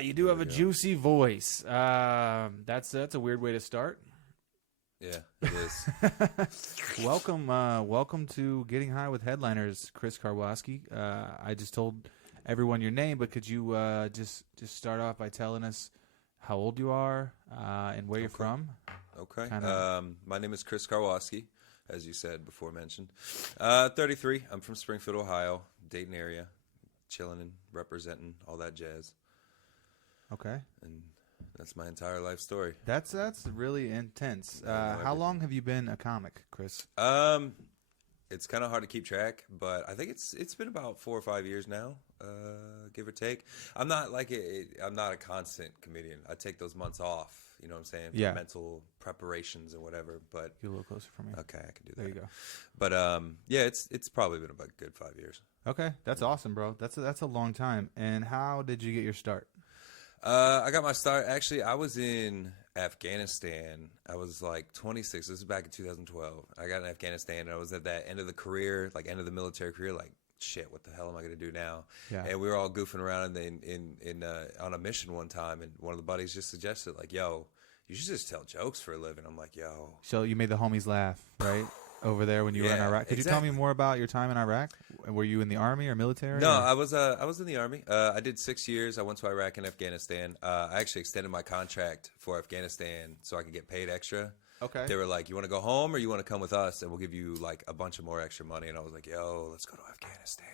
You do have a juicy voice. That's a weird way to start. Yeah, it is. Welcome to Getting High with Headliners, Chris Karwaski. I just told everyone your name, but could you just start off by telling us how old you are and where you're from? Okay. My name is Chris Karwaski, as you said before mentioned. 33. I'm from Springfield, Ohio, Dayton area, chilling and representing all that jazz. Okay. And that's my entire life story. That's really intense. How long have you been a comic, Chris? It's kind of hard to keep track, but I think it's been about 4 or 5 years now, give or take. I'm not I'm not a constant comedian. I take those months off. You know what I'm saying? For mental preparations and whatever. But get a little closer for me. Okay, I can do that. There you go. But yeah, it's probably been about a good 5 years. Okay, that's awesome, bro. That's a long time. And how did you get your start? I got my start. Actually, I was in Afghanistan. I was like 26. This is back in 2012. I got in Afghanistan, and I was at that end of the career, like end of the military career, like, shit, what the hell am I going to do now? Yeah. And we were all goofing around on a mission one time, and one of the buddies just suggested, like, yo, you should just tell jokes for a living. I'm like, yo. So you made the homies laugh, right? Over there when you were in Iraq. Could you tell me more about your time in Iraq? Were you in the army or military? No, I was in the army. I did 6 years. I went to Iraq and Afghanistan. I actually extended my contract for Afghanistan so I could get paid extra. Okay. They were like, you want to go home or you want to come with us and we'll give you like a bunch of more extra money. And I was like, yo, let's go to Afghanistan.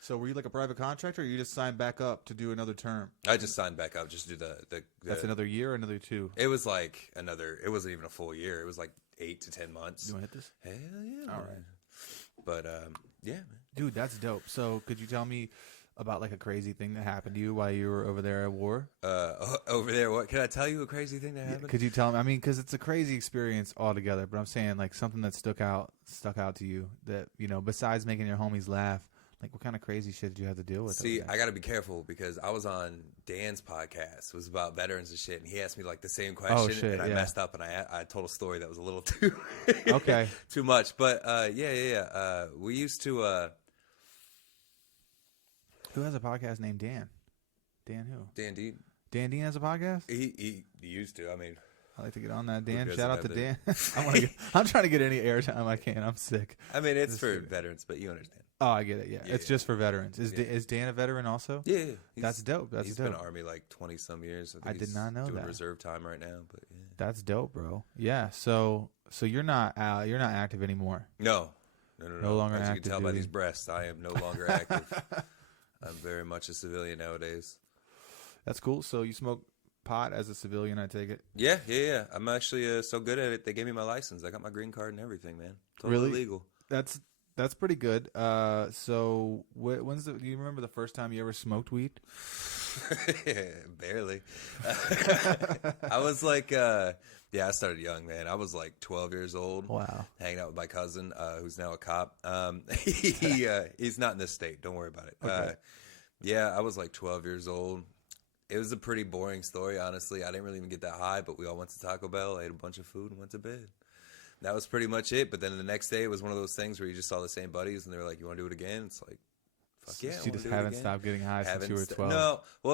So were you like a private contractor, or you just signed back up to do another term? I just signed back up just to do the That's another year or another 2? It was like it wasn't even a full year. It was like 8 to 10 months. You want to hit this? Hell yeah. All right. But yeah, man. Dude, that's dope. So could you tell me about like a crazy thing that happened to you while you were over there at war? Over there, what? Can I tell you a crazy thing that happened? Could you tell me? I mean, because it's a crazy experience altogether, but I'm saying like something that stuck out to you that, you know, besides making your homies laugh. Like, what kind of crazy shit did you have to deal with? See, I got to be careful because I was on Dan's podcast. It was about veterans and shit, and he asked me, like, the same question, and I messed up, and I told a story that was a little too too much. But, yeah. We used to... Who has a podcast named Dan? Dan who? Dan Dean. Dan Dean has a podcast? He used to. I mean... I like to get on that, Dan. Shout out to Dan. I'm trying to get any airtime I can. I'm sick. I mean, it's for veterans, but you understand. Oh, I get it. Yeah, it's just for veterans. Is Dan a veteran also? Yeah. That's dope. He's been in the Army like 20 some years. I did not know that. Doing reserve time right now, but yeah. That's dope, bro. Yeah. So you're not active anymore. No longer active. As you can tell by these breasts, I am no longer active. I'm very much a civilian nowadays. That's cool. So you smoke pot as a civilian, I take it? Yeah. I'm actually so good at it. They gave me my license. I got my green card and everything, man. Totally legal. That's pretty good. So do you remember the first time you ever smoked weed? Barely. I was like, I started young, man. I was like 12 years old. Wow. Hanging out with my cousin, who's now a cop. He's not in this state. Don't worry about it. Okay. I was like 12 years old. It was a pretty boring story, honestly. I didn't really even get that high, but we all went to Taco Bell, ate a bunch of food, and went to bed. That was pretty much it. But then the next day, it was one of those things where you just saw the same buddies, and they were like, you want to do it again? It's like, fuck yeah, you just haven't stopped getting high since you were 12.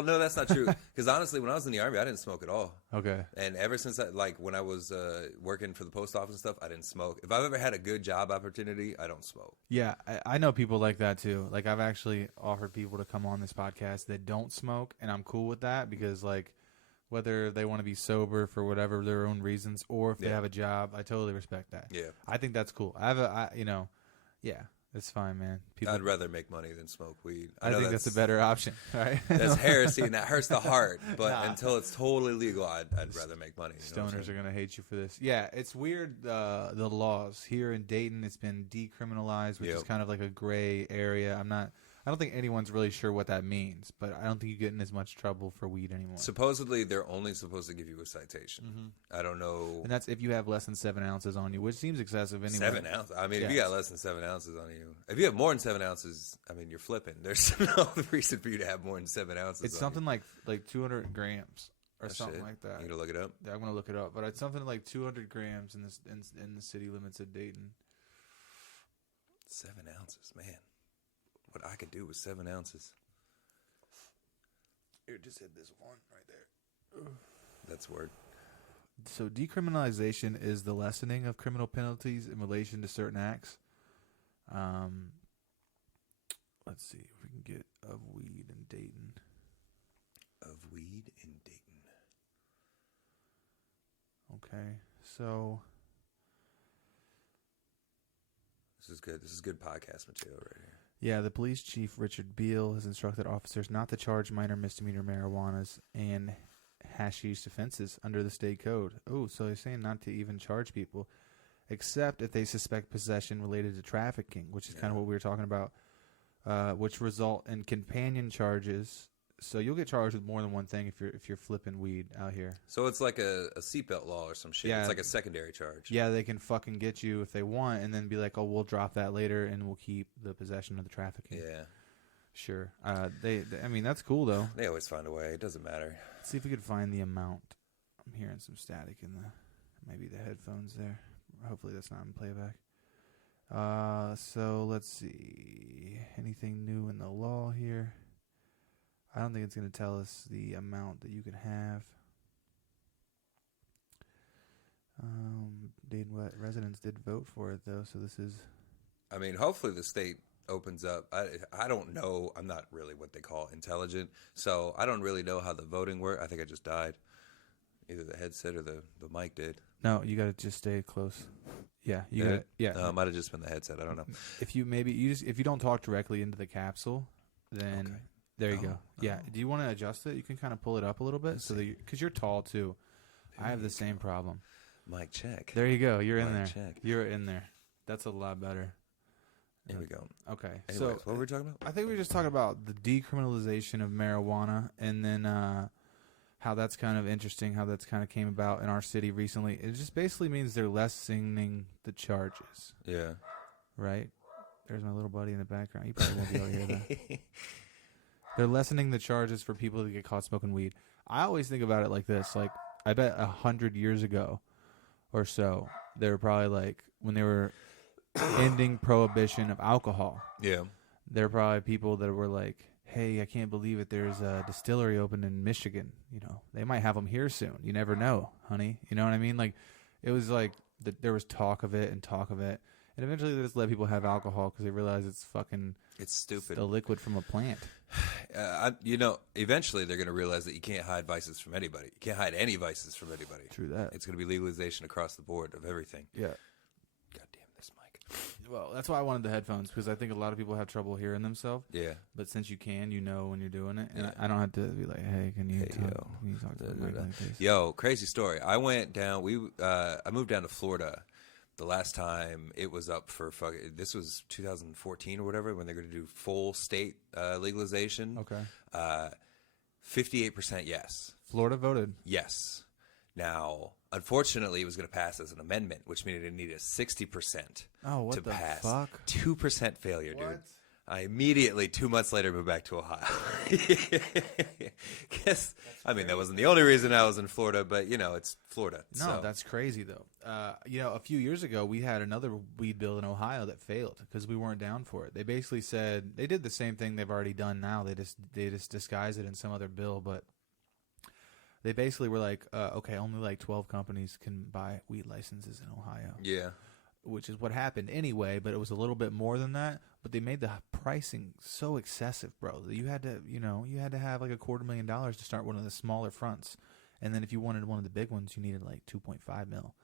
No, that's not true. Because honestly, when I was in the Army, I didn't smoke at all. Okay. And ever since, when I was working for the post office and stuff, I didn't smoke. If I've ever had a good job opportunity, I don't smoke. Yeah, I know people like that too. Like, I've actually offered people to come on this podcast that don't smoke, and I'm cool with that because, like, whether they want to be sober for whatever their own reasons or if they have a job, I totally respect that. Yeah. I think that's cool. It's fine, man. I'd rather make money than smoke weed. I think that's a better option, right? That's heresy, and that hurts the heart. But until it's totally legal, I'd rather make money. Stoners are going to hate you for this. Yeah, it's weird, the laws. Here in Dayton, it's been decriminalized, which is kind of like a gray area. I don't think anyone's really sure what that means, but I don't think you get in as much trouble for weed anymore. Supposedly, they're only supposed to give you a citation. Mm-hmm. I don't know. And that's if you have less than 7 ounces on you, which seems excessive anyway. 7 ounces? I mean, if you got less than 7 ounces on you. If you have more than 7 ounces, I mean, you're flipping. There's no reason for you to have more than 7 ounces It's something like 200 grams or something like that. You gonna look it up? Yeah, I'm going to look it up. But it's something like 200 grams in the city limits of Dayton. 7 ounces, man. What I could do with 7 ounces. Here, just hit this one right there. That's word. So decriminalization is the lessening of criminal penalties in relation to certain acts. Let's see if we can get of weed in Dayton. Of weed in Dayton. Okay, so this is good. This is good podcast material right here. Yeah, the police chief, Richard Beale, has instructed officers not to charge minor misdemeanor marijuanas and hashish offenses under the state code. Oh, so he's saying not to even charge people, except if they suspect possession related to trafficking, which is kind of what we were talking about, which result in companion charges. So you'll get charged with more than one thing if you're flipping weed out here. So it's like a seatbelt law or some shit. Yeah. It's like a secondary charge. Yeah, they can fucking get you if they want, and then be like, "Oh, we'll drop that later, and we'll keep the possession of the trafficking." Yeah. Sure. They I mean, that's cool though. They always find a way. It doesn't matter. Let's see if we could find the amount. I'm hearing some static in maybe the headphones there. Hopefully that's not in playback. So let's see. Anything new in the law here? I don't think it's going to tell us the amount that you can have. Residents did vote for it, though, so this is... I mean, hopefully the state opens up. I don't know. I'm not really what they call intelligent, so I don't really know how the voting works. I think I just died. Either the headset or the mic did. No, you got to just stay close. Yeah, you got. Yeah, it might have just been the headset. I don't know. If you if you don't talk directly into the capsule, then... Okay. There you go. Yeah. Do you want to adjust it? You can kind of pull it up a little bit because you're tall too. I have the same problem. Mic check. There you go. You're in there. Check. You're in there. That's a lot better. Here we go. Okay. Anyways, so what were we talking about? I think we were just talking about the decriminalization of marijuana, and then how that's kind of interesting. How that's kind of came about in our city recently. It just basically means they're lessening the charges. Yeah. Right. There's my little buddy in the background. You probably won't be able to hear that. They're lessening the charges for people that get caught smoking weed. I always think about it like this. Like, I bet 100 years ago or so, they were probably like, when they were ending prohibition of alcohol. Yeah. There were probably people that were like, hey, I can't believe it. There's a distillery open in Michigan. You know, they might have them here soon. You never know, honey. You know what I mean? Like, it was like, there was talk of it. And eventually they just let people have alcohol because they realize it's fucking... It's stupid. A liquid from a plant. Eventually they're going to realize that you can't hide vices from anybody. You can't hide any vices from anybody. True that. It's going to be legalization across the board of everything. Yeah. God damn this mic. Well, that's why I wanted the headphones, because I think a lot of people have trouble hearing themselves. Yeah. But since you know when you're doing it, and I don't have to be like, hey, can you talk to the mic like this? Yo, crazy story. I went down. I moved down to Florida. The last time it was up for this was 2014 or whatever, when they're going to do full state legalization. Okay. 58% yes. Florida voted. Yes. Now, unfortunately, it was going to pass as an amendment, which means it needed a 60% to pass. Fuck? 2% failure, What? dude. I immediately, 2 months later, moved back to Ohio. That wasn't the only reason I was in Florida, but, it's Florida. No, so. that's crazy, though. A few years ago, we had another weed bill in Ohio that failed because we weren't down for it. They basically said they did the same thing they've already done now. They just disguised it in some other bill, but they basically were like, okay, only like 12 companies can buy weed licenses in Ohio. Yeah. Which is what happened anyway, but it was a little bit more than that. But they made the pricing so excessive, bro, that you had to have like $250,000 to start one of the smaller fronts, and then if you wanted one of the big ones, you needed like 2.5 mil,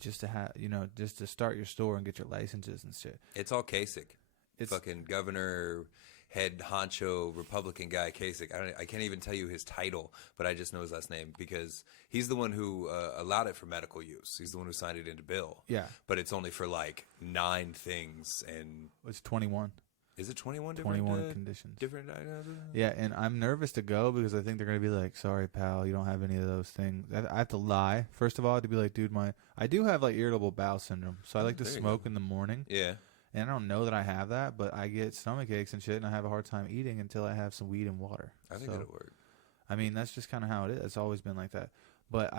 just to have just to start your store and get your licenses and shit. It's all Kasich. It's fucking governor, head honcho Republican guy Kasich. I can't even tell you his title, but I just know his last name because he's the one who allowed it for medical use. He's the one who signed it into bill. Yeah. But it's only for like 9 things, and it's 21. Is it 21 different conditions? Different. Yeah, and I'm nervous to go because I think they're going to be like, sorry, pal, you don't have any of those things. I have to lie, first of all, to be like, dude, I do have like irritable bowel syndrome, so I like to smoke in the morning. Yeah. And I don't know that I have that, but I get stomach aches and shit, and I have a hard time eating until I have some weed and water. I think that'll work. I mean, that's just kind of how it is. It's always been like that. But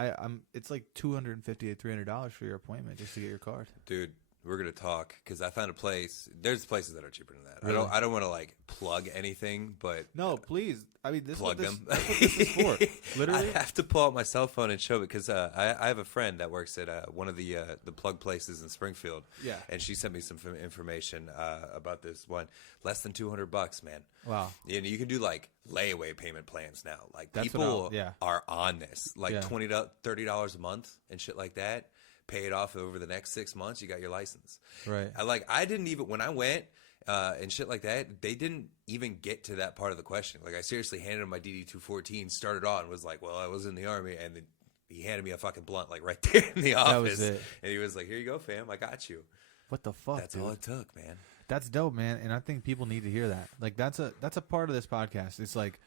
it's like $250 to $300 for your appointment just to get your card. Dude, we're gonna talk because I found a place. There's places that are cheaper than that. Really? I don't want to like plug anything, but No, please. I mean, plug them. That's what this is for. Literally. I have to pull out my cell phone and show it because I have a friend that works at one of the plug places in Springfield. Yeah. And she sent me some information about this one. Less than $200, man. Wow. And you can do like layaway payment plans now. Like That's people yeah. are on this, like Yeah. $30 a month and shit like that. Pay it off over the next 6 months. You got your license. Right. I didn't even when I went and shit like that. They didn't even get to that part of the question. Like I seriously handed him my DD 214, started on, and was like, "Well, I was in the army," and then he handed me a fucking blunt like right there in the office. That was it. And he was like, "Here you go, fam. I got you." What the fuck? That's dude? all it took, man. That's dope, man. And I think people need to hear that. Like that's a part of this podcast. It's like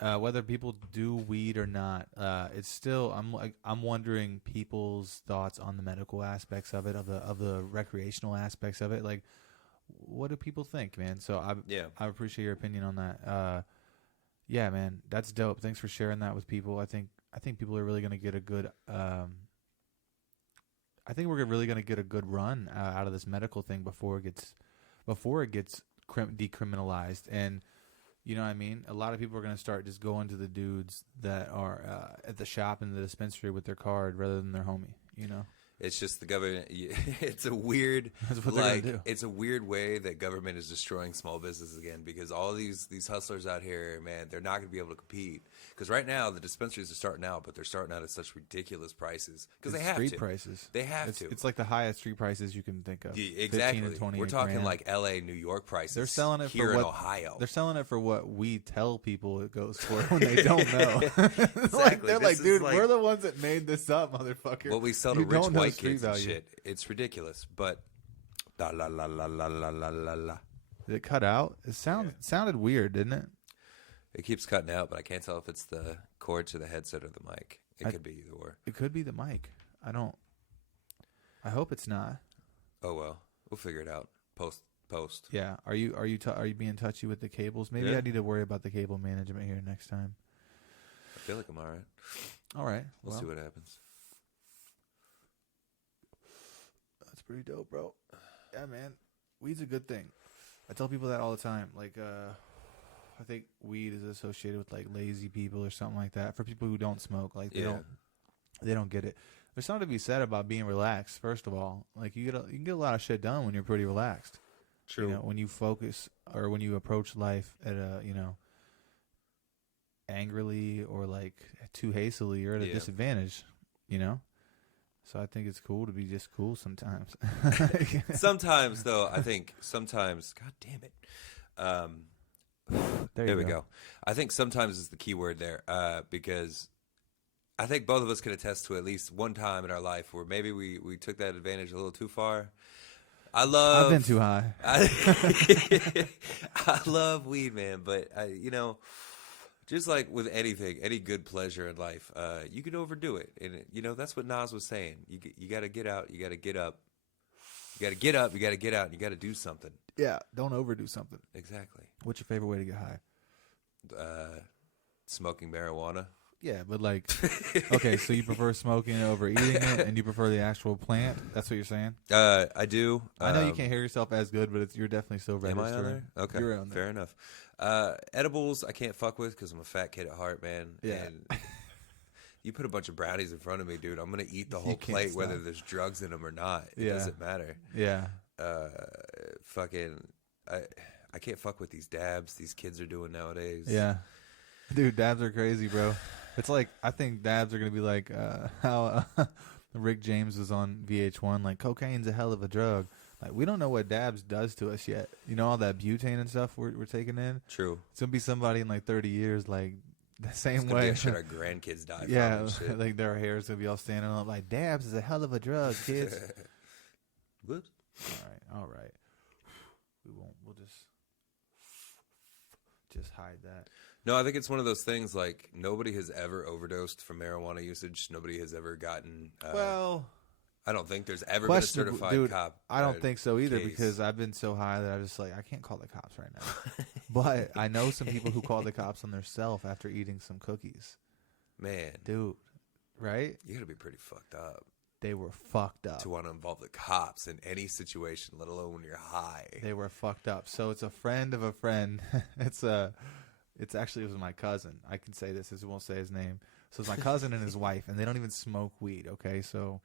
whether people do weed or not, it's still I'm wondering people's thoughts on the medical aspects of it, of the recreational aspects of it. Like, what do people think, man? So I appreciate your opinion on that. Yeah, man, that's dope. Thanks for sharing that with people. I think people are really gonna get a good. I think we're really gonna get a good run out of this medical thing before it gets decriminalized. And you know what I mean? A lot of people are going to start just going to the dudes that are at the shop and the dispensary with their card rather than their homie, you know? It's just the government. It's a weird, That's what they're gonna do. It's a weird way that government is destroying small businesses again because all these hustlers out here, man, they're not going to be able to compete. Because right now the dispensaries are starting out, but they're starting out at such ridiculous prices because they have street to. prices. They have to. It's like the highest street prices you can think of. Yeah, exactly. 15 and 20 We're talking grand. like L.A., New York prices. They're selling it here for in what, Ohio. They're selling it for what we tell people it goes for when they don't know. Exactly. Like, they're like, This is dude, like- we're the ones that made this up, motherfucker. What we sell to You rich don't know white street kids and value. shit. It's ridiculous. But la la la la la la la la la. Did it cut out? It sounded weird, didn't it? It keeps cutting out, but I can't tell if it's the cord to the headset or the mic. It could be either or. It could be the mic. I hope it's not. Oh well, we'll figure it out. Post. Yeah. Are you being touchy with the cables? Maybe Yeah. I need to worry about the cable management here next time. I feel like I'm all right. All right. We'll well, see what happens. That's pretty dope, bro. Yeah, man. Weed's a good thing. I tell people that all the time. Like, I think weed is associated with like lazy people or something like that. For people who don't smoke, like they don't get it. There's something to be said about being relaxed. First of all, like you can get a lot of shit done when you're pretty relaxed. True. You know, when you focus or when you approach life at a angrily or like too hastily, you're at a disadvantage. You know. So I think it's cool to be just cool sometimes. Sometimes, though, I think sometimes. God damn it. There we go. I think sometimes is the key word there because I think both of us could attest to at least one time in our life where maybe we took that advantage a little too far. I've been too high. I love weed, man, but just like with anything, any good pleasure in life, you can overdo it, and that's what Nas was saying. You got to get out, you got to get up, you got to get up, you got to get out, and you got to do something. Yeah, don't overdo something. Exactly. What's your favorite way to get high? Smoking marijuana. Yeah, but like, okay, so you prefer smoking it over eating it, and you prefer the actual plant? That's what you're saying? I do. I know you can't hear yourself as good, but you're definitely still registering. Am I on there? Okay, you're on there. Fair enough. Edibles, I can't fuck with because I'm a fat kid at heart, man. Yeah. And you put a bunch of brownies in front of me, dude, I'm gonna eat the whole plate, whether there's drugs in them or not. It doesn't matter. Yeah. Fucking, I can't fuck with these dabs these kids are doing nowadays. Yeah. Dude, dabs are crazy, bro. It's like, I think dabs are going to be like how Rick James was on VH1, like, cocaine's a hell of a drug. Like, we don't know what dabs does to us yet. You know, all that butane and stuff we're taking in? True. It's going to be somebody in like 30 years, like, the same it's way. Be shit our grandkids die from. Yeah, and shit. like their hair's going to be all standing up like, dabs is a hell of a drug, kids. Whoops. All right. We'll just hide that. No, I think it's one of those things like nobody has ever overdosed from marijuana usage. Nobody has ever gotten. I don't think there's ever been a certified cop. I don't think so either case. because I've been so high that I just like I can't call the cops right now. But I know some people who call the cops on themselves after eating some cookies. Man, Dude, right? You gotta be pretty fucked up. They were fucked up. To want to involve the cops in any situation, let alone when you're high. They were fucked up. So it's a friend of a friend. It's actually, it was my cousin. I can say this, as I won't say his name. So it's my cousin and his wife, and they don't even smoke weed. Okay, so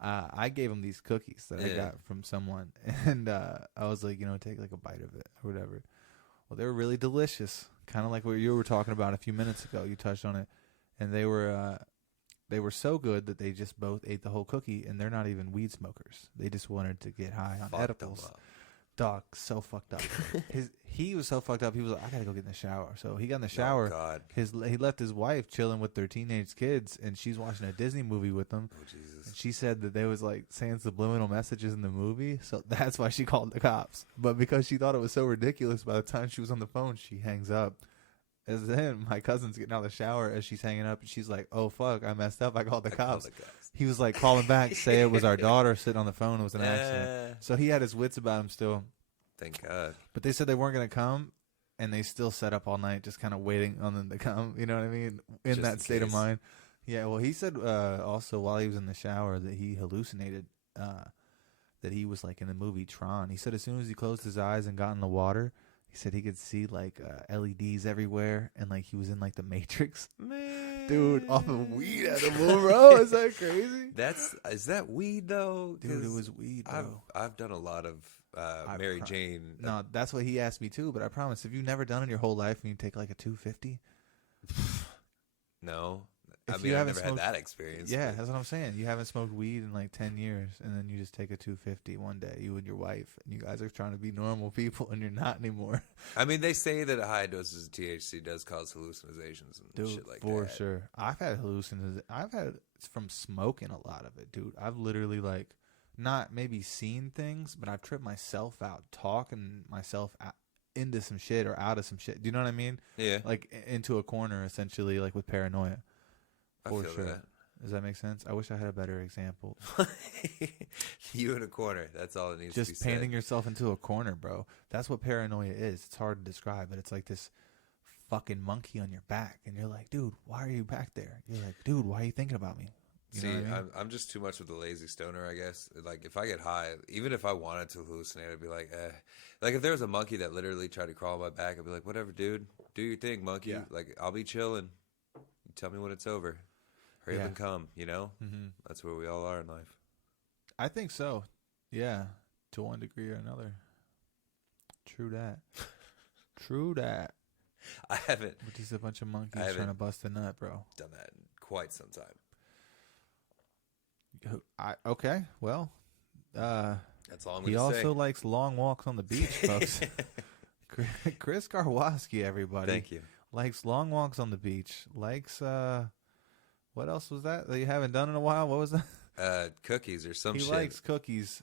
I gave him these cookies that I got from someone, and I was like, take like a bite of it or whatever. Well, they were really delicious, kind of like what you were talking about a few minutes ago. You touched on it, and they were so good that they just both ate the whole cookie, and they're not even weed smokers. They just wanted to get high on edibles. Dog, so fucked up. He was so fucked up. He was like, I gotta go get in the shower. So he got in the shower. Oh, God. He left his wife chilling with their teenage kids, and she's watching a Disney movie with them. Oh, Jesus. And she said that they was like saying subliminal messages in the movie, so that's why she called the cops. But because she thought it was so ridiculous, by the time she was on the phone, she hangs up. As then my cousin's getting out of the shower as she's hanging up, and she's like, "Oh fuck, I messed up. I called the cops." He was like calling back, say it was our daughter sitting on the phone. It was an accident. So he had his wits about him still. Thank God. But they said they weren't going to come, and they still sat up all night, just kind of waiting on them to come. You know what I mean? In that state of mind. Yeah. Well, he said also while he was in the shower that he hallucinated that he was like in the movie Tron. He said as soon as he closed his eyes and got in the water, he said he could see like LEDs everywhere, and like he was in like the Matrix. Man. Dude, off of weed edible, bro. Is that crazy? Is that weed though? Dude, it was weed, bro. I've done a lot of Mary Jane. No, that's what he asked me too. But I promise, if you've never done it in your whole life and you take like a 250, no. I've never had that experience. Yeah, that's what I'm saying. You haven't smoked weed in like 10 years, and then you just take a 250 one day, you and your wife, and you guys are trying to be normal people, and you're not anymore. I mean, they say that high doses of THC does cause hallucinations and shit like that. For sure. I've had hallucinations. I've had from smoking a lot of it, dude. I've literally like not maybe seen things, but I've tripped myself out, talking myself out into some shit or out of some shit. Do you know what I mean? Yeah. Like into a corner, essentially, like with paranoia. For sure. That. Does that make sense? I wish I had a better example. You in a corner. That's all it needs to be said. Just painting yourself into a corner, bro. That's what paranoia is. It's hard to describe, but it's like this fucking monkey on your back. And you're like, dude, why are you back there? You're like, dude, why are you thinking about me? You know what I mean? I'm just too much of a lazy stoner, I guess. Like, if I get high, even if I wanted to hallucinate, I'd be like, eh. Like, if there was a monkey that literally tried to crawl on my back, I'd be like, whatever, dude. Do your thing, monkey. Yeah. Like, I'll be chilling. You tell me when it's over. Hurry up and come, you know? Mm-hmm. That's where we all are in life. I think so. Yeah. To one degree or another. True that. True that. I haven't. But just a bunch of monkeys trying to bust a nut, bro. Done that in quite some time. Okay. Well, that's all I'm he also likes long walks on the beach, folks. Chris Karwaski, everybody. Thank you. Likes long walks on the beach. Likes, what else was that you haven't done in a while? What was that? Cookies or some shit. He likes cookies.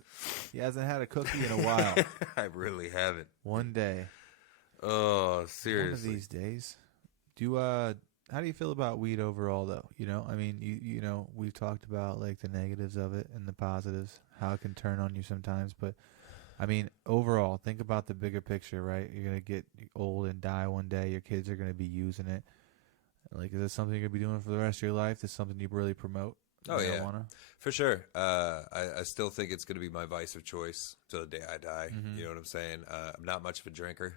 He hasn't had a cookie in a while. I really haven't. One day. Oh, seriously. One of these days. How do you feel about weed overall, though? You know, I mean, you know, we've talked about like the negatives of it and the positives, how it can turn on you sometimes. But I mean, overall, think about the bigger picture, right? You're gonna get old and die one day. Your kids are gonna be using it. Like, is this something you're gonna be doing for the rest of your life? Is something you really promote? Oh yeah, for sure. I still think it's gonna be my vice of choice till the day I die. Mm-hmm. You know what I'm saying? I'm not much of a drinker.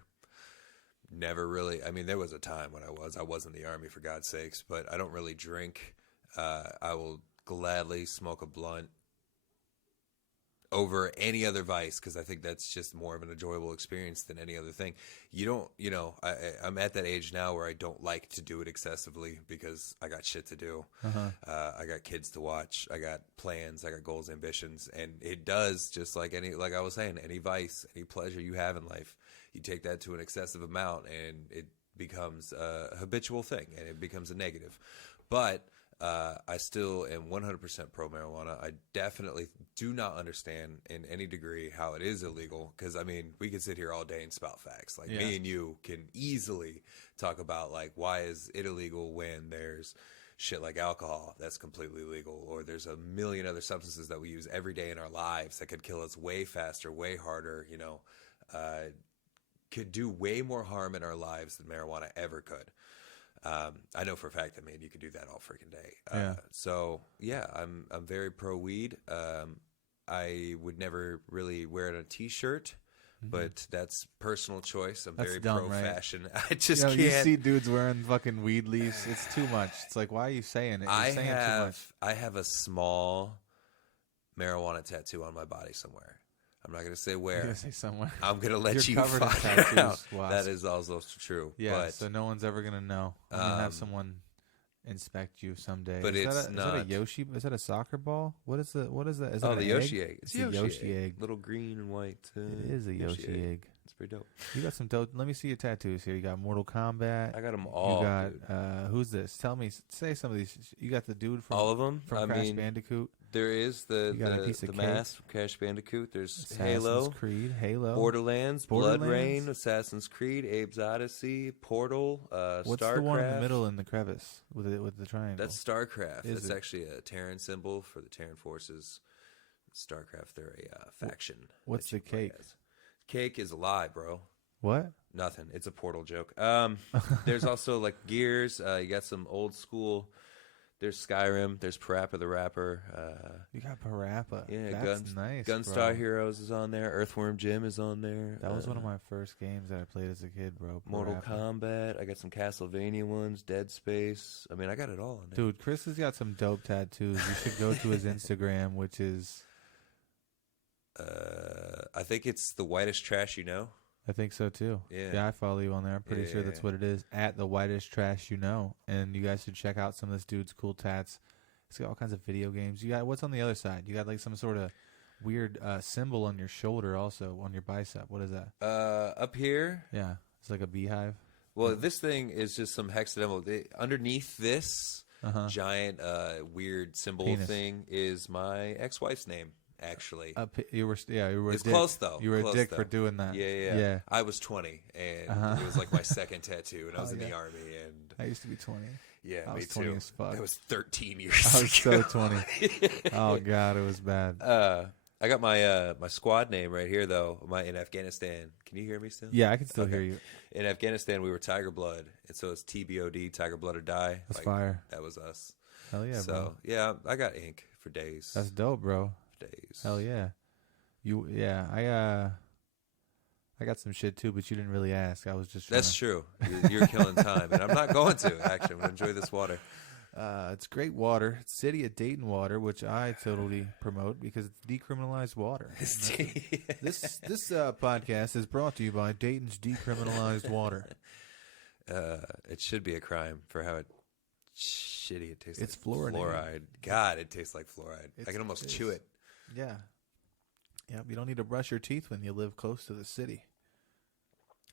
Never really. I mean, there was a time when I was in the Army, for God's sakes, but I don't really drink. I will gladly smoke a blunt over any other vice because I think that's just more of an enjoyable experience than any other thing. I'm at that age now where I don't like to do it excessively because I got shit to do. Uh-huh. I got kids to watch. I got plans. I got goals, ambitions, and it does just like I was saying, any vice, any pleasure you have in life. You take that to an excessive amount and it becomes a habitual thing and it becomes a negative. But I still am 100% pro marijuana. I definitely do not understand in any degree how it is illegal because, I mean, we could sit here all day and spout facts. Like me and you can easily talk about like why is it illegal when there's shit like alcohol that's completely legal, or there's a million other substances that we use every day in our lives that could kill us way faster, way harder, could do way more harm in our lives than marijuana ever could. I know for a fact that, man, you could do that all freaking day. Yeah. So yeah, I'm very pro weed. I would never really wear it on a t-shirt, but that's personal choice. I'm That's very dumb, pro right? fashion. I just You know, can't. you see dudes wearing fucking weed leaves. It's too much. It's like, why are you saying it? You're saying too much. I have a small marijuana tattoo on my body somewhere. I'm not going to say I'm where. gonna say somewhere. I'm going to let You're you covered in find tattoos, out. Wasp. That is also true. Yeah, but, so no one's ever gonna know. I'm gonna have someone inspect you someday. But is it's that not. Is that a Yoshi? Is that a soccer ball? What is that? Is that the an Yoshi egg? egg. It's a Yoshi egg. Little green and white. It is a Yoshi egg. It's pretty dope. You got some dope. Let me see your tattoos here. You got Mortal Kombat. I got them all. You got dude. who's this? Tell me. Say some of these. You got the dude from All of them. from Crash Bandicoot. There is the You got a piece of mask from Crash Bandicoot. There's Assassin's Halo, Creed, Halo, Borderlands, Blood Borderlands? Rain, Assassin's Creed, Abe's Odyssey, Portal, What's StarCraft. the one in the middle in the crevice with the triangle? That's StarCraft. Is That's it? actually a Terran symbol for the Terran forces. StarCraft, they're a faction. What's that you the play cake? as. Cake is a lie, bro. What? Nothing. It's a Portal joke. There's also like Gears. You got some old school. There's Skyrim. There's Parappa the Rapper. You got Parappa. Yeah, That's nice. Gunstar bro. Heroes is on there. Earthworm Jim is on there. That was one of my first games that I played as a kid, bro. Mortal Parappa. Kombat. I got some Castlevania ones. Dead Space. I mean, I got it all on there. Dude, Chris has got some dope tattoos. You should go to his Instagram, which is I think it's the whitest trash you know. I think so too. Yeah. I follow you on there. I'm pretty sure that's what it is. At the whitest trash you know. And you guys should check out some of this dude's cool tats. He's got all kinds of video games. You got what's on the other side? You got like some sort of weird symbol on your shoulder, also on your bicep. What is that? Up here. Yeah, it's like a beehive. Well, this thing is just some hexadecimal. Underneath this giant weird symbol Penis. thing is my ex-wife's name. Actually, you were it's a dick. close though. You were Close, a dick though. for doing that. Yeah. I was 20, and it was like my second tattoo, and I was in the army. And I used to be 20. yeah, I me was 20 too. as fuck. That was 13 years. I was ago. so 20. Oh god, it was bad. I got my my squad name right here though. In Afghanistan. Can you hear me still? Yeah, I can still hear you. In Afghanistan, we were Tiger Blood, and so it's TBOD, Tiger Blood or Die. That's fire. That was us. Hell yeah, so, bro. yeah, I got ink for days. That's dope, bro. Days. Hell yeah. I got some shit too, but you didn't really ask. I was just. That's true. You're killing time, and I'm not going to. Actually, I'm gonna enjoy this water. It's great water. It's City of Dayton water, which I totally promote because it's decriminalized water. This podcast is brought to you by Dayton's decriminalized water. It should be a crime for how shitty it tastes. It's like fluorinated. fluoride. God, it tastes like fluoride. I can almost chew it. Yeah. Yep. You don't need to brush your teeth when you live close to the city.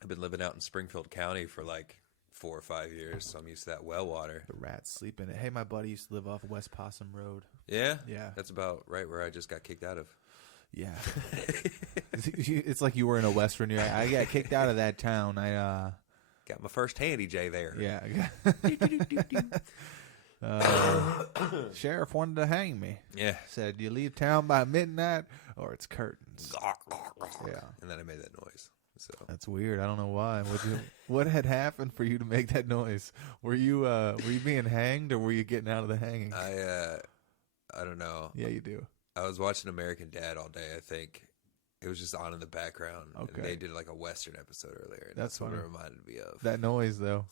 I've been living out in Springfield County for like 4 or 5 years, so I'm used to that well water. The rats sleep in it. Hey, my buddy used to live off West Possum Road. Yeah? Yeah. That's about right where I just got kicked out of. Yeah. It's like you were in a Western. I got kicked out of that town. I got my first handy J there. Yeah. Sheriff wanted to hang me. Yeah. Said, you leave town by midnight or it's curtains. Yeah. And then I made that noise. So that's weird. I don't know why. What had happened for you to make that noise? Were you being hanged or were you getting out of the hanging? I don't know. Yeah, you do. I was watching American Dad all day, I think. It was just on in the background. Okay. And they did like a Western episode earlier. And That's what funny. it reminded me of. That noise, though.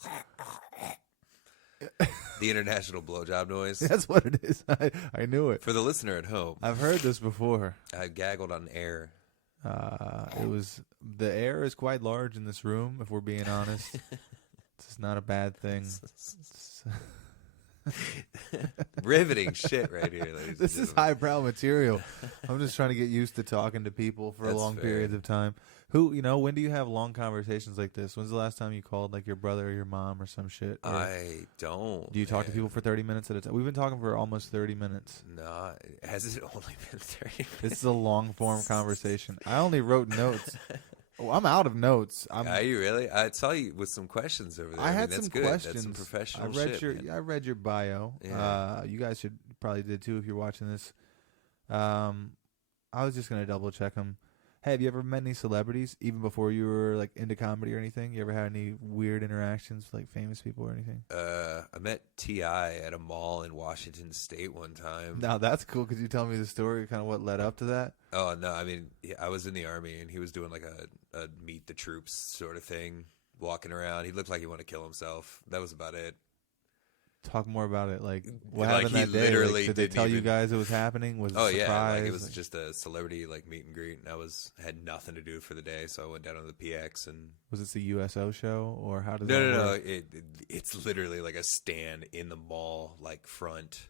The international blowjob noise. That's what it is. I knew it. For the listener at home. I've heard this before. I gaggled on air. The air is quite large in this room, if we're being honest. It's not a bad thing. Riveting shit right here, ladies. This is highbrow material. I'm just trying to get used to talking to people for long periods of time. When do you have long conversations like this? When's the last time you called like your brother or your mom or some shit? Or I don't. Do you talk to people for 30 minutes at a time? We've been talking for almost 30 minutes. No, has it only been 30 minutes? This is a long form conversation. I only wrote notes. Oh, I'm out of notes. Are you really? I saw you with some questions over there. I had that's some good. questions. That's some professional I read shit. I read your bio. Yeah. You guys should probably did too if you're watching this. I was just gonna double check them. Hey, have you ever met any celebrities even before you were like into comedy or anything? You ever had any weird interactions with like famous people or anything? I met T.I. at a mall in Washington State one time. Now that's cool. Could you tell me the story, kind of what led up to that? Oh no, I mean, I was in the Army and he was doing like a meet the troops sort of thing, walking around. He looked like he wanted to kill himself. That was about it. Talk more about it. Like what Like, happened he that day? literally Like, did they didn't tell you even- guys it was happening? Was it Oh a yeah, surprise? like it was Like, just a celebrity like meet and greet, and had nothing to do for the day, so I went down to the PX and was this a USO show or how did no, that no, work? it's literally like a stand in the mall, like front.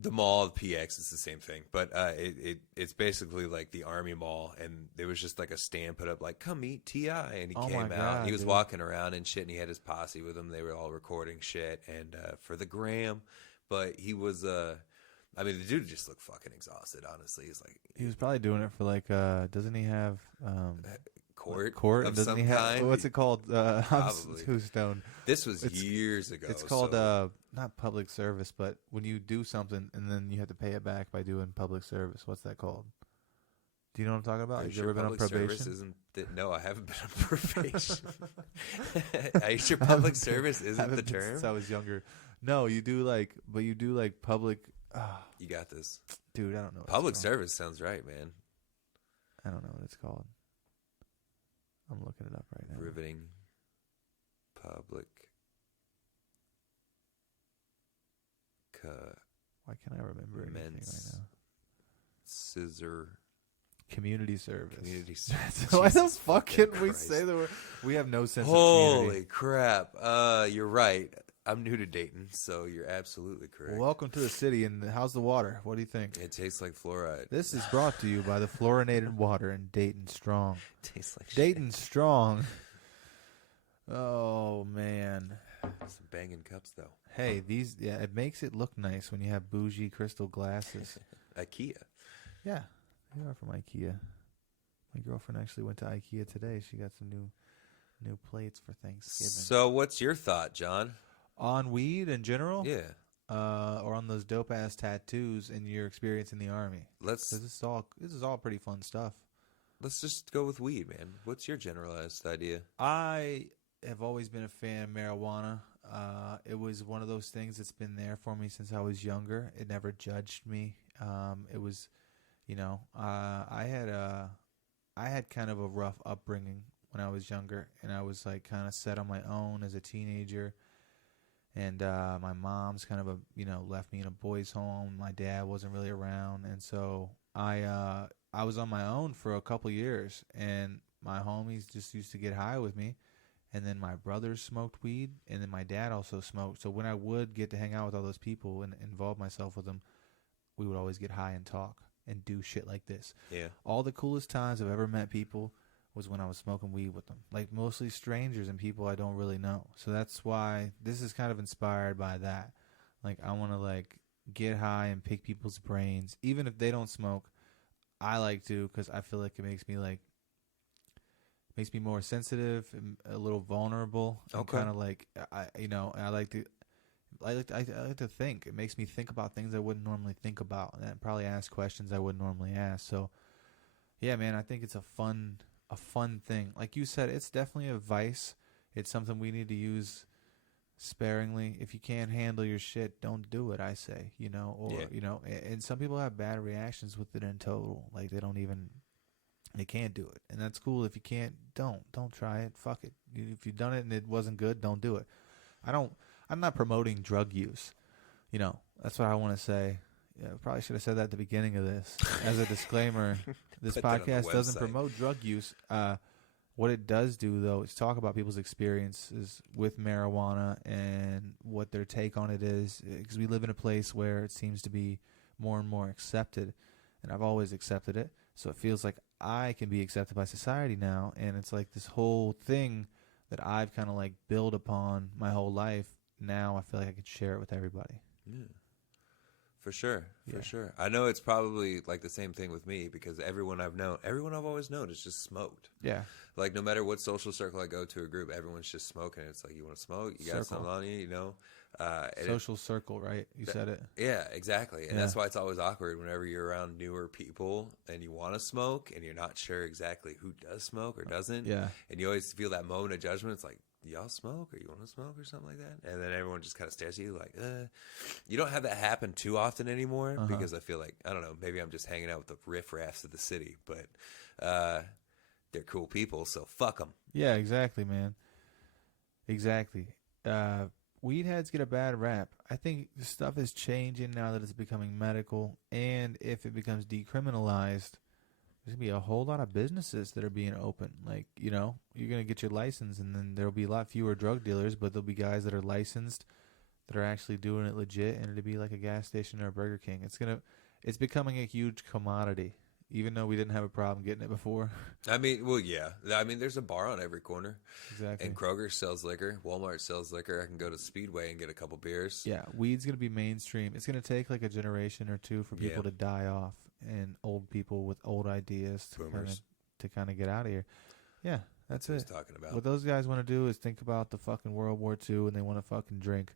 The mall, the PX, is the same thing, but it's basically like the Army mall, and there was just like a stand put up, like come meet T.I., and he Oh came my out. God, And he was dude. walking around and shit, and he had his posse with him. They were all recording shit and for the gram, but he was I mean, the dude just looked fucking exhausted. Honestly, he's like He was probably doing it for like doesn't he have court and of doesn't some he have kind. what's it called? I'm Probably. too stoned. This was It's- years ago. It's called so- not public service, but when you do something and then you have to pay it back by doing public service. What's that called? Do you know what I'm talking about? Are you Have you sure ever been on public probation? service isn't no, I haven't been on probation. Are you sure public service isn't Haven't the been term? Since I was younger. No, you do like public. You got this. Dude, I don't know. What Public it's called. service sounds right, man. I don't know what it's called. I'm looking it up right now. Riveting. Public. Why can't I remember anything right Immense. now? Scissor. Community service. Community service. Why the Jesus fuck fucking can we Christ. say the word? We have no sense of Holy community. crap. You're right. I'm new to Dayton, so you're absolutely correct. Well, welcome to the city, and how's the water? What do you think? It tastes like fluoride. This is brought to you by the fluorinated water in Dayton Strong. tastes like Dayton Strong. Oh man. shit. Some banging cups, though. Hey, it makes it look nice when you have bougie crystal glasses. IKEA. Yeah, they are from IKEA. My girlfriend actually went to IKEA today. She got some new plates for Thanksgiving. So, what's your thought, John? On weed in general? Yeah. Or on those dope ass tattoos and your experience in the Army. Let's 'Cause this is all pretty fun stuff. just go with weed, man. What's your generalized idea? I have always been a fan of marijuana. It was one of those things that's been there for me since I was younger. It never judged me. It was, I had kind of a rough upbringing when I was younger, and I was like kind of set on my own as a teenager. And my mom's kind of left me in a boys' home. My dad wasn't really around, and so I was on my own for a couple years, and my homies just used to get high with me. And then my brothers smoked weed, and then my dad also smoked. So when I would get to hang out with all those people and involve myself with them, we would always get high and talk and do shit like this. Yeah. All the coolest times I've ever met people was when I was smoking weed with them. Like mostly strangers and people I don't really know. So that's why this is kind of inspired by that. Like I want to like get high and pick people's brains. Even if they don't smoke, I like to because I feel like it makes me more sensitive and a little vulnerable. Okay. Kind of like I like to think. It makes me think about things I wouldn't normally think about, and probably ask questions I wouldn't normally ask. So, yeah, man, I think it's a fun thing. Like you said, it's definitely a vice. It's something we need to use sparingly. If you can't handle your shit, don't do it. I say, and some people have bad reactions with it in total. Like they can't do it, and that's cool. If you can't, don't try it. Fuck it. If you've done it and it wasn't good, don't do it. I'm not promoting drug use. That's what I want to say. Yeah, I probably should have said that at the beginning of this as a disclaimer. This Put that on the podcast doesn't website. promote drug use. What it does do, though, is talk about people's experiences with marijuana and what their take on it is. Because we live in a place where it seems to be more and more accepted, and I've always accepted it. So it feels like I can be accepted by society now, and it's like this whole thing that I've kind of like built upon my whole life. Now I feel like I could share it with everybody. Yeah. For sure. I know it's probably like the same thing with me because everyone I've always known is just smoked. Yeah. Like no matter what social circle I go to or group, everyone's just smoking. It's like, you want to smoke? You got something on you, you know? Social circle, right? You said it. Yeah, exactly. And that's why it's always awkward whenever you're around newer people and you want to smoke and you're not sure exactly who does smoke or doesn't. Yeah. And you always feel that moment of judgment. It's like, y'all smoke or you want to smoke or something like that? And then everyone just kind of stares at you like, You don't have that happen too often anymore because I feel like, I don't know, maybe I'm just hanging out with the riffraffs of the city, but they're cool people, so fuck them. Yeah, exactly, man. Exactly. Weed heads get a bad rap. I think stuff is changing now that it's becoming medical, and if it becomes decriminalized, there's going to be a whole lot of businesses that are being open. Like, you know, you're going to get your license, and then there'll be a lot fewer drug dealers, but there'll be guys that are licensed that are actually doing it legit, and it'll be like a gas station or a Burger King. It's becoming a huge commodity, even though we didn't have a problem getting it before. I mean, well, yeah. I mean, there's a bar on every corner. Exactly. And Kroger sells liquor. Walmart sells liquor. I can go to Speedway and get a couple beers. Yeah, weed's going to be mainstream. It's going to take like a generation or two for people to die off and old people with old ideas to kind of get out of here. Yeah, that's it. Talking about. What those guys want to do is think about the fucking World War II and they want to fucking drink.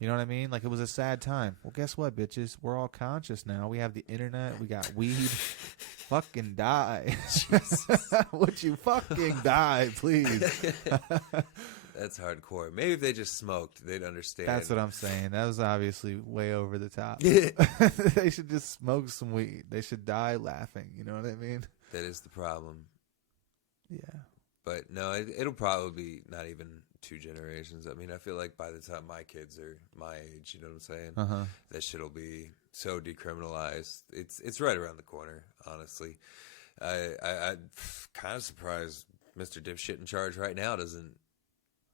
You know what I mean? Like, it was a sad time. Well, guess what, bitches? We're all conscious now. We have the internet. We got weed. Fucking die. Would you fucking die, please? That's hardcore. Maybe if they just smoked, they'd understand. That's what I'm saying. That was obviously way over the top. They should just smoke some weed. They should die laughing. You know what I mean? That is the problem. Yeah. But no, it'll probably be not even 2 generations. I mean, I feel like by the time my kids are my age, you know what I'm saying? That shit'll be so decriminalized. It's right around the corner, honestly. I'm kind of surprised Mr. Dipshit in charge right now doesn't,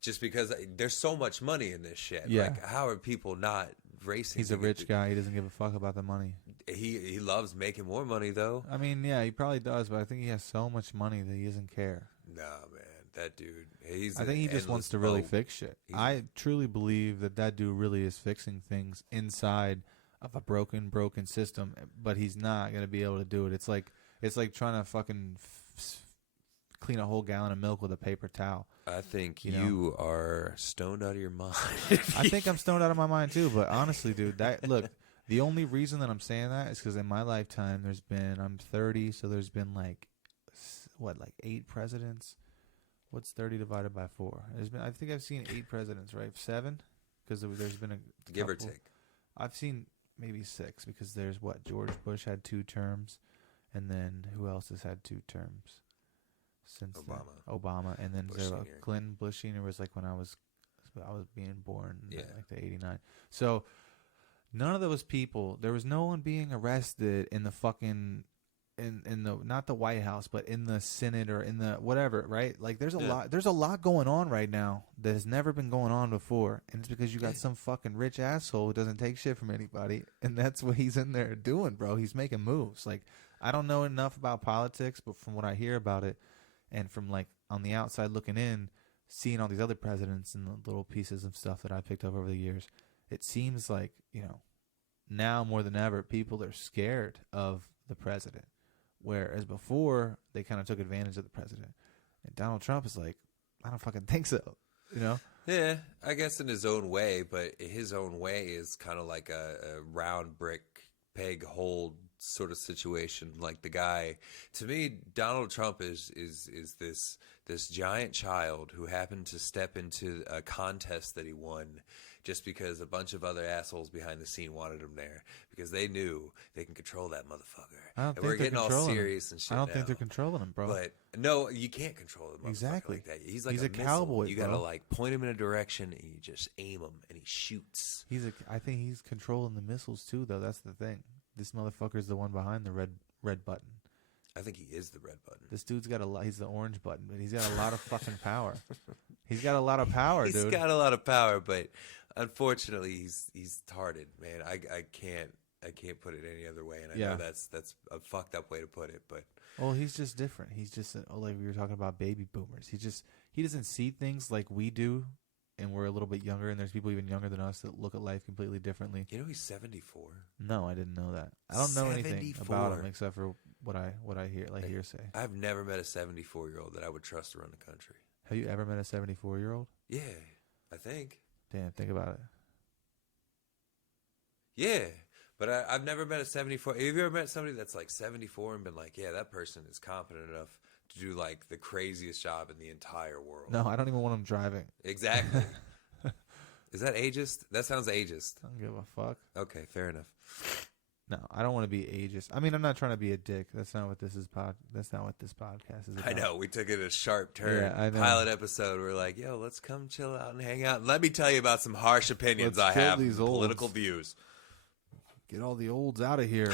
just because there's so much money in this shit. Yeah. Like, how are people not racing? He's a rich guy. He doesn't give a fuck about the money. He loves making more money, though. I mean, yeah, he probably does, but I think he has so much money that he doesn't care. Nah, man. That dude, I think he just wants to really fix shit. I truly believe that dude really is fixing things inside of a broken system, but he's not going to be able to do it. It's like trying to fucking clean a whole gallon of milk with a paper towel. I think you are stoned out of your mind. I think I'm stoned out of my mind too, but honestly, dude, look, the only reason that I'm saying that is because in my lifetime, I'm 30, so there's been like 8 presidents. What's 30 divided by 4? I think I've seen 8 presidents, right? 7? Because there's been a give couple. or take. I've seen maybe 6 because there's George Bush had 2 terms, and then who else has had 2 terms since Obama, and then Clinton. Bush Senior was like when I was being born, like the 89. So none of those people. There was no one being arrested in the fucking. In the not the White House, but in the Senate or in the whatever, right? Like there's a lot going on right now that has never been going on before, and it's because you got some fucking rich asshole who doesn't take shit from anybody, and that's what he's in there doing, bro. He's making moves. Like, I don't know enough about politics, but from what I hear about it, and from like on the outside looking in, seeing all these other presidents and the little pieces of stuff that I picked up over the years, it seems like, you know, now more than ever, people are scared of the president. Whereas before, they kind of took advantage of the president. And Donald Trump is like, I don't fucking think so, you know? Yeah, I guess in his own way, but his own way is kind of like a round brick, peg hole sort of situation. Like the guy, to me, Donald Trump is this giant child who happened to step into a contest that he won just because a bunch of other assholes behind the scene wanted him there because they knew they can control that motherfucker. And we're getting all serious and shit. I don't think they're controlling him, bro. But no, you can't control him exactly like that. He's like a cowboy. You gotta like point him in a direction and you just aim him and he shoots. I think he's controlling the missiles too, though. That's the thing. This motherfucker's the one behind the red button. I think he is the red button. This dude's got he's the orange button, but he's got a lot of fucking power. He's got a lot of power, dude. He's got a lot of power, but unfortunately, he's retarded, man. I can't put it any other way, and I know that's a fucked up way to put it, but he's just different. He's just like we were talking about baby boomers. He doesn't see things like we do and we're a little bit younger, and there's people even younger than us that look at life completely differently. You know he's 74. No, I didn't know that. I don't know anything 74. about him except for what I hear, like hearsay. I've never met a 74-year-old that I would trust to run the country. Have you ever met a 74-year-old? Yeah, I think. Damn, think about it. Yeah, but I've never met a 74. Have you ever met somebody that's like 74 and been like, yeah, that person is competent enough to do like the craziest job in the entire world? No, I don't even want him driving. Exactly. Is that ageist? That sounds ageist. I don't give a fuck. Okay, fair enough. No, I don't want to be ageist. I mean, I'm not trying to be a dick. That's not what this is. That's not what this podcast is about. I know we took it a sharp turn. Yeah, I know. Pilot episode. We're like, yo, let's come chill out and hang out. Let me tell you about some harsh opinions Let's I kill have, these political olds. views. Get all the olds out of here.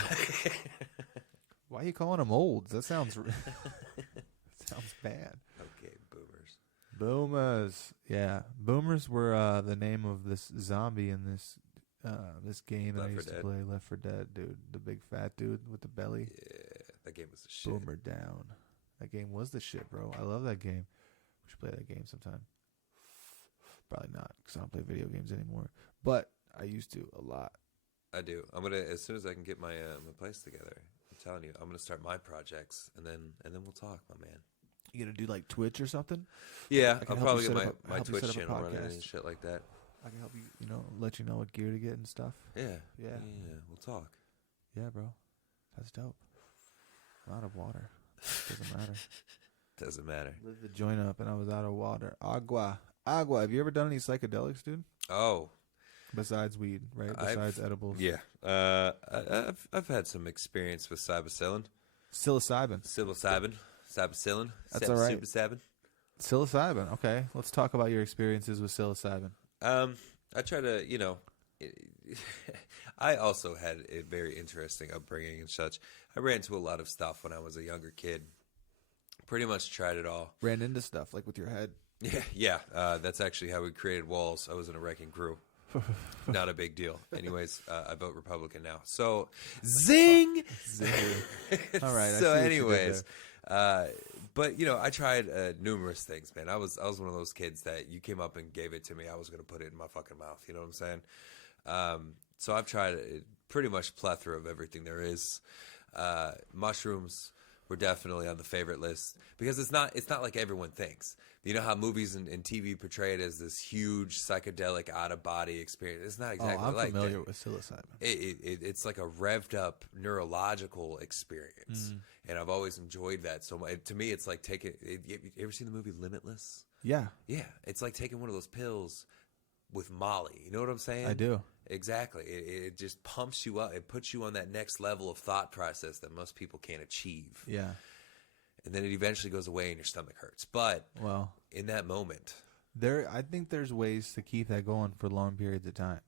Why are you calling them olds? That sounds sounds bad. Okay, boomers. Boomers. Yeah, boomers were the name of this zombie in this game that I used to play, Left 4 Dead, dude. The big fat dude with the belly. Yeah, that game was the shit. Boomer down. That game was the shit, bro. I love that game. We should play that game sometime. Probably not, because I don't play video games anymore. But I used to a lot. I do. I'm gonna, as soon as I can get my my place together. I'm telling you, I'm gonna start my projects, and then we'll talk, my man. You gonna do like Twitch or something? Yeah, I I'll can help probably you get set my up Twitch a channel running podcast. and shit like that. I can help you, let you know what gear to get and stuff. Yeah. Yeah. We'll talk. Yeah, bro. That's dope. I'm out of water. Doesn't matter. Doesn't matter. Lit the joint up and I was out of water. Agua. Have you ever done any psychedelics, dude? Oh. Besides weed, right? Besides edibles. Yeah. I've had some experience with psilocybin. Psilocybin. Psilocybin. That's all right. Psilocybin. Psilocybin. Okay. Let's talk about your experiences with psilocybin. I try to, I also had a very interesting upbringing and such. I ran into a lot of stuff when I was a younger kid. Pretty much tried it all. Ran into stuff, like with your head. Yeah. That's actually how we created walls. I was in a wrecking crew. Not a big deal. Anyways, I vote Republican now. So, zing! All right. So, anyways, but I tried numerous things, man. I was one of those kids that you came up and gave it to me, I was gonna put it in my fucking mouth. You know what I'm saying? So I've tried pretty much plethora of everything there is. Mushrooms were definitely on the favorite list because it's not like everyone thinks. You know how movies and TV portray it as this huge psychedelic out of body experience. It's not exactly like that. I'm familiar with psilocybin. It's like a revved up neurological experience, and I've always enjoyed that so much. To me, it's like taking. You ever seen the movie Limitless? Yeah. It's like taking one of those pills with Molly. You know what I'm saying? I do. Exactly. It just pumps you up. It puts you on that next level of thought process that most people can't achieve. Yeah. And then it eventually goes away and your stomach hurts. But in that moment, I think there's ways to keep that going for long periods of time.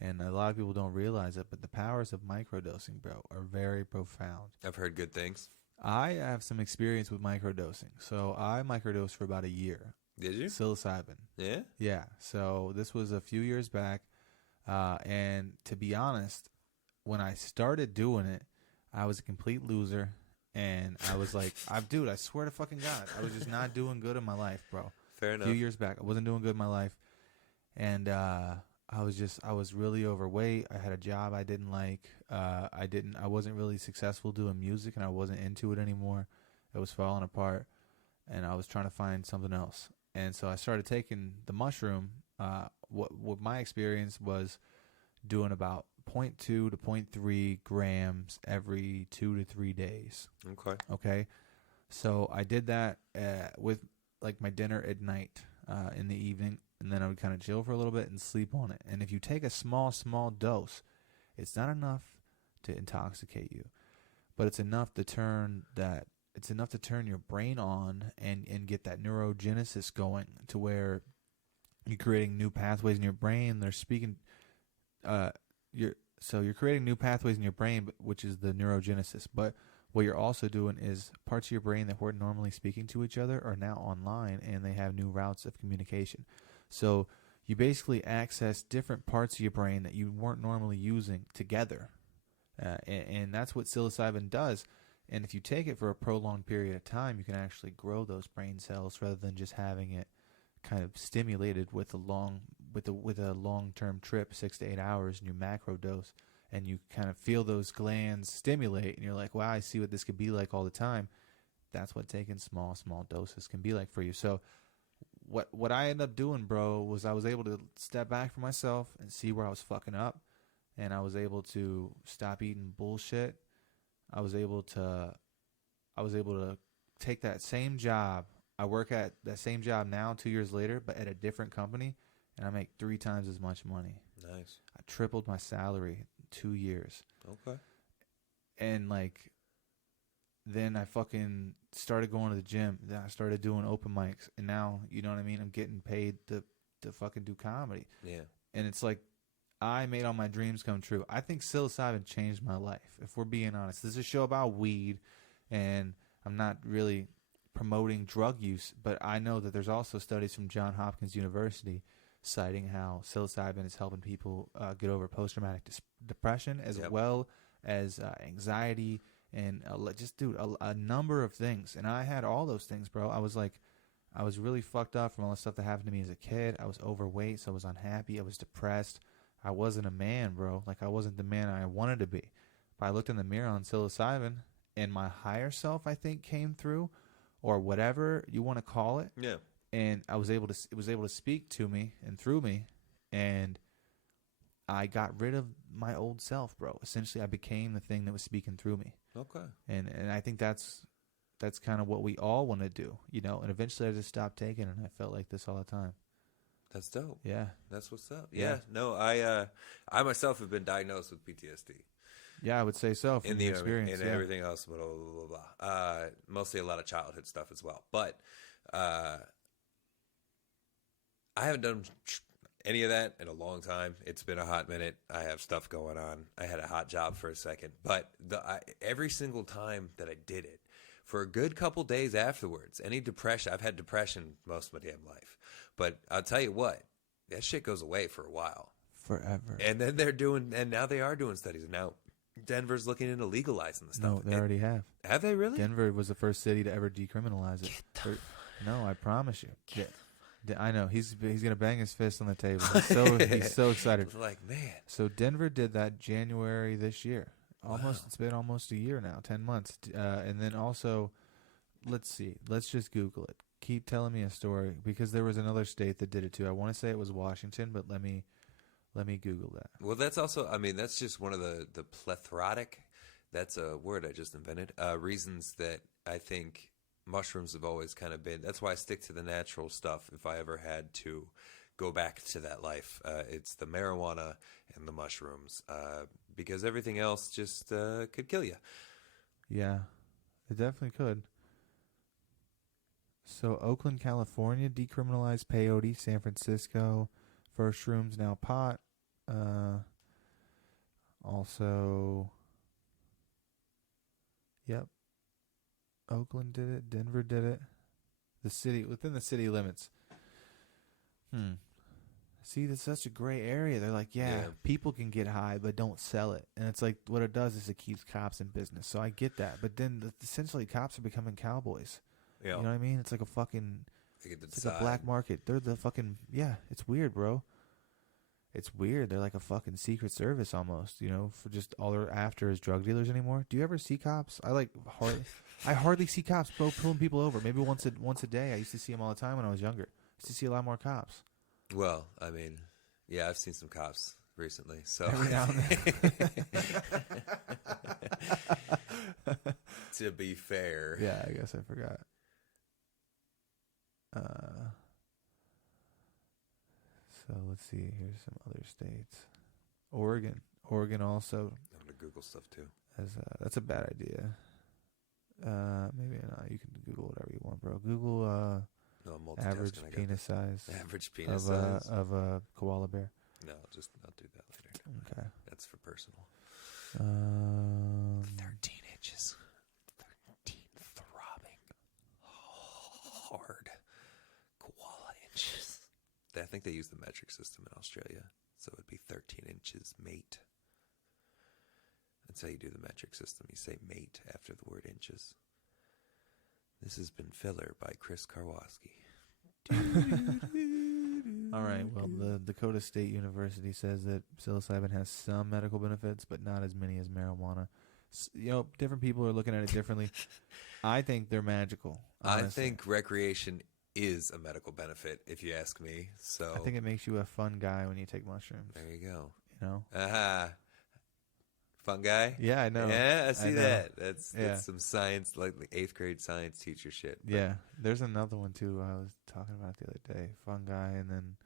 And a lot of people don't realize it, but the powers of microdosing, bro, are very profound. I've heard good things. I have some experience with microdosing. So I microdosed for about a year. Did you? Psilocybin. Yeah? Yeah. So this was a few years back. And to be honest, when I started doing it, I was a complete loser. And I was like, I swear to fucking God, I was just not doing good in my life, bro. Fair enough. A few years back, I wasn't doing good in my life. And I was really overweight. I had a job I didn't like. I wasn't really successful doing music, and I wasn't into it anymore. It was falling apart, and I was trying to find something else. And so I started taking the mushroom. What my experience was doing about 0.2 to 0.3 grams every 2 to 3 days. Okay. So I did that with like my dinner at night in the evening, and then I would kind of chill for a little bit and sleep on it. And if you take a small dose, it's not enough to intoxicate you, but it's enough to turn your brain on and get that neurogenesis going to where you're creating new pathways in your brain. They're speaking. You're creating new pathways in your brain, which is the neurogenesis. But what you're also doing is parts of your brain that weren't normally speaking to each other are now online, and they have new routes of communication. So you basically access different parts of your brain that you weren't normally using together. And that's what psilocybin does. And if you take it for a prolonged period of time, you can actually grow those brain cells rather than just having it kind of stimulated with a long-term trip, 6 to 8 hours, and you macro dose, and you kind of feel those glands stimulate, and you're like, wow, I see what this could be like all the time. That's what taking small doses can be like for you. So what I ended up doing, bro, was I was able to step back from myself and see where I was fucking up, and I was able to stop eating bullshit. I was able to take that same job. I work at that same job now 2 years later, but at a different company, and I make 3 times as much money. Nice. I tripled my salary in 2 years. Okay. And like, then I fucking started going to the gym. Then I started doing open mics, and now, you know what I mean, I'm getting paid to fucking do comedy. Yeah. And it's like, I made all my dreams come true. I think psilocybin changed my life, if we're being honest. This is a show about weed, and I'm not really promoting drug use, but I know that there's also studies from Johns Hopkins University citing how psilocybin is helping people get over post-traumatic depression, as well as anxiety, and just, dude, a number of things. And I had all those things, bro. I was really fucked up from all the stuff that happened to me as a kid. I was overweight, so I was unhappy. I was depressed. I wasn't a man, bro. Like, I wasn't the man I wanted to be. But I looked in the mirror on psilocybin, and my higher self, I think, came through, or whatever you want to call it. Yeah. And it was able to speak to me and through me, and I got rid of my old self, bro. Essentially, I became the thing that was speaking through me. Okay. And I think that's kind of what we all want to do, you know. And eventually, I just stopped taking it, and I felt like this all the time. That's dope. Yeah. That's what's up. Yeah. No, I myself have been diagnosed with PTSD. Yeah, I would say so. From In the your experience, and everything else, blah, blah, blah, blah. Mostly a lot of childhood stuff as well. But I haven't done any of that in a long time. It's been a hot minute. I have stuff going on. I had a hot job for a second. But every single time that I did it, for a good couple days afterwards, any depression, I've had depression most of my damn life. But I'll tell you what, that shit goes away for a while. Forever. And then now they are doing studies. And now Denver's looking into legalizing the stuff. No, they already have. Have they really? Denver was the first city to ever decriminalize it. No, I promise you. I know he's gonna bang his fist on the table. He's so excited. Like, man. So Denver did that January this year. Almost. Wow. It's been almost a year now, 10 months. And then also, let's see. Let's just Google it. Keep telling me a story, because there was another state that did it too. I want to say it was Washington, but let me Google that. Well, that's also, I mean, that's just one of the plethoric, that's a word I just invented, reasons that I think mushrooms have always kind of been. That's why I stick to the natural stuff if I ever had to go back to that life. It's the marijuana and the mushrooms, because everything else just could kill you. Yeah, it definitely could. So Oakland, California, decriminalized peyote. San Francisco, first shrooms, now pot. Also, yep. Oakland did it. Denver did it. The city, within the city limits. See, that's such a gray area. They're like, yeah, people can get high, but don't sell it. And it's like, what it does is it keeps cops in business. So I get that. But then essentially cops are becoming cowboys. Yeah. You know what I mean? It's like a fucking, it's like a black market. They're the fucking, it's weird, bro. It's weird. They're like a fucking secret service almost, you know, for just all they're after is drug dealers anymore. Do you ever see cops? I hardly see cops, bro, pulling people over. Maybe once a day. I used to see them all the time when I was younger. I used to see a lot more cops. Well, I mean, yeah, I've seen some cops recently. So every now and then. To be fair. Yeah, I guess I forgot. So let's see. Here's some other states. Oregon also. I'm gonna Google stuff too. That's a bad idea. Maybe not. You can Google whatever you want, bro. Google average penis size. Average penis size of a koala bear. No, I'll do that later. Okay. That's for personal. 13 inches. 13 throbbing hard koala inches. I think they use the metric system in Australia, so it'd be 13 inches, mate. That's how you do the metric system. You say mate after the word inches. This has been Filler by Chris Karwaski. All right. Well, the Dakota State University says that psilocybin has some medical benefits, but not as many as marijuana. Different people are looking at it differently. I think they're magical. Honestly. I think recreation is a medical benefit, if you ask me. So I think it makes you a fun guy when you take mushrooms. There you go. You know? Fun guy? Yeah, I know. Yeah, I see that. That's some science, like 8th grade science teacher shit. But yeah. There's another one, too, I was talking about the other day. Fun guy, and then...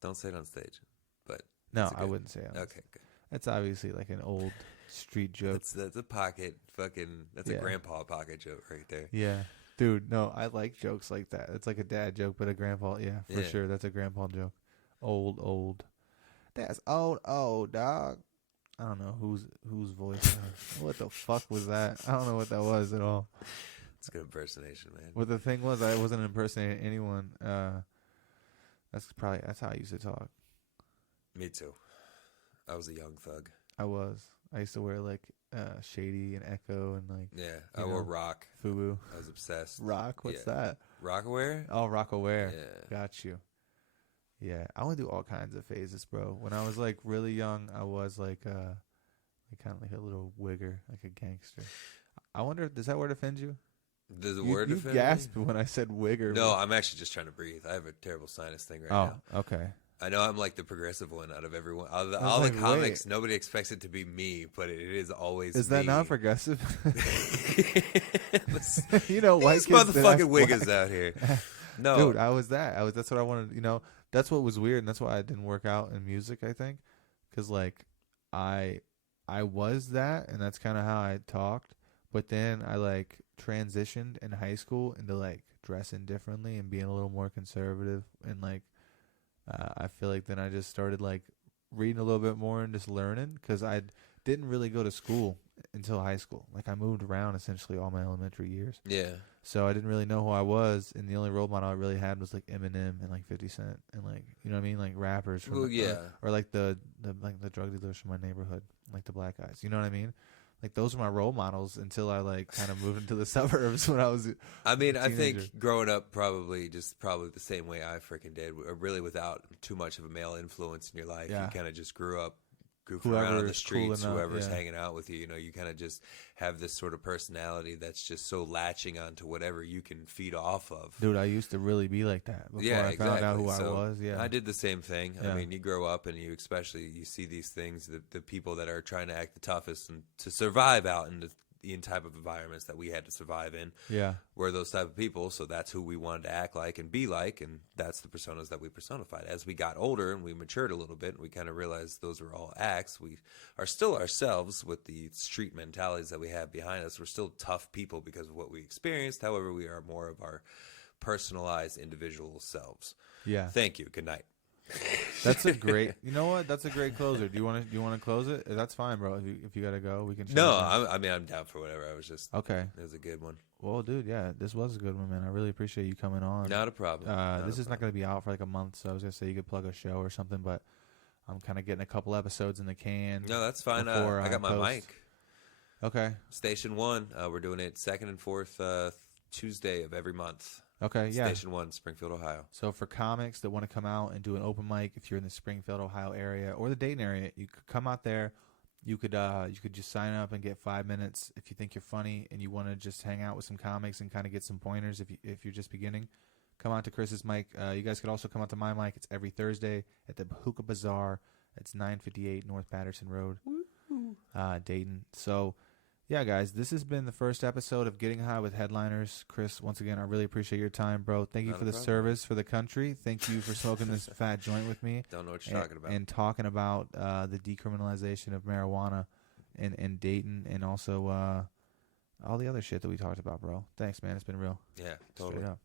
Don't say it on stage. But no, I wouldn't say it on Okay, good. That's obviously like an old street joke. That's a pocket that's a grandpa pocket joke right there. Yeah. Dude, no, I like jokes like that. It's like a dad joke, but a grandpa. Yeah, for sure. That's a grandpa joke. Old. That's old, dog. I don't know whose voice. What the fuck was that? I don't know what that was at all. It's a good impersonation, man. Well, the thing was, I wasn't impersonating anyone. That's how I used to talk. Me too. I was a young thug. I used to wear like Shady and Echo and like I wore Rock. FUBU. I was obsessed. Rock? What's that? Rockaware? Oh, Rockaware. Yeah. Got you. Yeah, I went through all kinds of phases, bro. When I was like really young, I was like kind of like a little wigger, like a gangster. I wonder, does that word offend you? Does the word offend you gasped when I said wigger. No, I'm actually just trying to breathe. I have a terrible sinus thing right now. Oh, okay. I know I'm like the progressive one out of everyone. All the comics, nobody expects it to be me, but it is always me. Is that not progressive? These white kids motherfucking wiggers out here. No. Dude, I was that. That's what I wanted, that's what was weird, and that's why I didn't work out in music, I think. Because, like, I was that, and that's kind of how I talked. But then I, like, transitioned in high school into, like, dressing differently and being a little more conservative. And, like, I feel like then I just started, like, reading a little bit more and just learning. Because I didn't really go to school until high school. Like, I moved around essentially all my elementary years. Yeah. So I didn't really know who I was, and the only role model I really had was like Eminem and like 50 Cent and like, you know what I mean, like rappers from or like the drug dealers from my neighborhood, like the black guys. You know what I mean? Like those were my role models until I like kind of moved into the suburbs when I was. I mean, I think growing up probably the same way I freaking did, really without too much of a male influence in your life. Yeah. You kind of just grew up. Goofing around on the streets, whoever's hanging out with you, you kind of just have this sort of personality that's just so latching onto whatever you can feed off of. Dude, I used to really be like that before I found out who I was. Yeah, I did the same thing. Yeah. I mean, you grow up and you see these things, the people that are trying to act the toughest and to survive out in the type of environments that we had to survive in. Yeah, we're those type of people, so that's who we wanted to act like and be like, and that's the personas that we personified. As we got older and we matured a little bit, and we kind of realized those were all acts. We are still ourselves with the street mentalities that we have behind us. We're still tough people because of what we experienced. However, we are more of our personalized individual selves. Yeah. Thank you. Good night. That's a great. You know what? That's a great closer. Do you want to close it? That's fine, bro. If you gotta go, we can. No, I'm down for whatever. I was just okay. It was a good one. Well, dude, yeah, this was a good one, man. I really appreciate you coming on. Not a problem. This is not gonna be out for like a month, so I was gonna say you could plug a show or something, but I'm kind of getting a couple episodes in the can. No, that's fine. I got my mic. Okay. Station 1. We're doing it second and fourth Tuesday of every month. Okay, yeah. Station 1, Springfield, Ohio. So for comics that want to come out and do an open mic, if you're in the Springfield, Ohio area or the Dayton area, you could come out there. You could just sign up and get 5 minutes if you think you're funny and you want to just hang out with some comics and kind of get some pointers if you're just beginning. Come out to Chris's mic. You guys could also come out to my mic. It's every Thursday at the Hookah Bazaar. It's 958 North Patterson Road, Dayton. So. Yeah, guys, this has been the first episode of Getting High with Headliners. Chris, once again, I really appreciate your time, bro. Thank you for the service for the country. Thank you for smoking this fat joint with me. Don't know what you're talking about. And talking about the decriminalization of marijuana in Dayton and also all the other shit that we talked about, bro. Thanks, man. It's been real. Yeah, totally. Straight up.